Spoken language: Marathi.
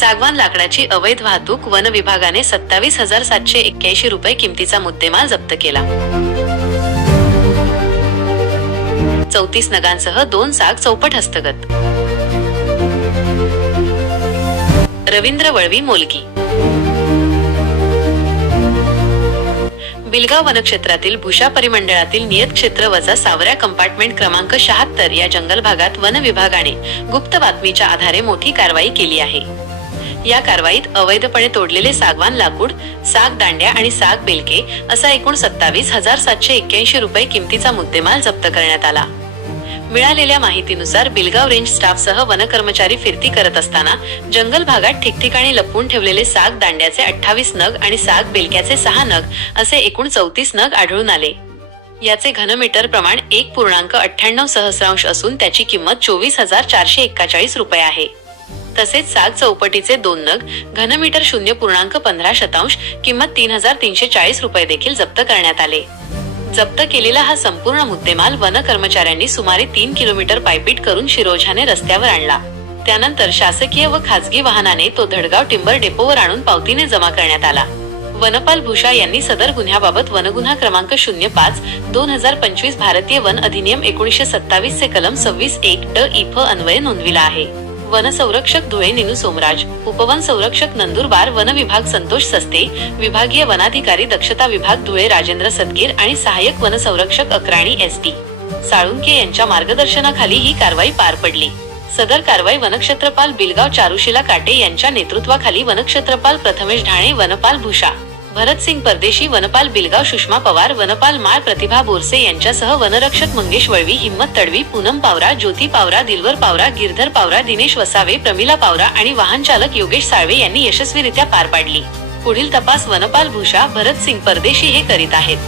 सागवान लाकडाची अवैध वाहतूक, वन विभागाने 27,781 रुपये किमतीचा मुद्देमाल जप्त केला. 34 नगांसह 2 साग चौपट हस्तगत. रवींद्र वळवी मोलगी. बिलगाव वनक्षेत्रातील भुशा परिमंडळातील नियत क्षेत्र वजा सावऱ्या कंपार्टमेंट क्रमांक 76 या जंगल भागात वन विभागाने गुप्त बातमीच्या आधारे मोठी कारवाई केली आहे. या कारवाईत अवैधपणे तोडलेले सागवान लाकूड, साग दांड्या आणि साग बेलके असा एकूण 27,781 रुपये किमतीचा मुद्देमाल जप्त करण्यात आला. मिळालेल्या माहितीनुसार बिलगाव रेंज स्टाफसह वनकर्मचारी फिरती करत असताना जंगल भागात ठिकठिकाणी लपवून ठेवलेले साग दांड्याचे 28 नग आणि साग बेलक्याचे 6 नग असे एकूण 34 नग आढळून आले. याचे घनमीटर प्रमाण 1.98 सहस्रांश असून त्याची किंमत 24,441 रुपये आहे. तसेच साग चौपटीचे 2 नग, घनमीटर 0.15 किंमत 3,340 रुपये देखील जप्त करण्यात आले. जप्त केलेला हा संपूर्ण मुद्देमाल वन कर्मचाऱ्यांनी सुमारे 3 किलोमीटर पायपीट करून शिरोझाने रस्त्यावर आणला. त्यानंतर शासकीय व खासगी वाहनाने तो धडगाव टिंबर डेपोवर आणून पावतीने जमा करण्यात आला. वनपाल भुशा यांनी सदर गुन्ह्याबाबत वनगुन्हा क्रमांक 05/2025 भारतीय वन अधिनियम 1927 चे कलम 26(1) ड अन्वये नोंदविला आहे. वनसंरक्षक धुळे नीनू सोमराज, उपवन संरक्षक नंदुरबार वन विभाग संतोष सस्ते, विभागीय वनाधिकारी दक्षता विभाग धुळे राजेंद्र सदगीर आणि सहाय्यक वनसंरक्षक अक्राणी SD साळुंके यांच्या मार्गदर्शनाखाली ही कारवाई पार पडली. सदर कारवाई वनक्षेत्रपाल बिलगाव चारुशीला काटे यांच्या नेतृत्वाखाली वनक्षेत्रपाल प्रथमेश ढाणे, वनपाल भुशा भरतसिंग परदेशी, वनपाल बिलगाव सुषमा पवार, वनपाल माळ प्रतिभा बोरसे यांच्यासह वनरक्षक मंगेश वळवी, हिम्मत तडवी, पूनम पावरा, ज्योती पावरा, दिलवर पावरा, गिरधर पावरा, दिनेश वसावे, प्रमिला पावरा आणि वाहन चालक योगेश साळवे यांनी यशस्वीरित्या पार पाडली. पुढील तपास वनपाल भुशा भरतसिंग परदेशी हे करीत आहेत.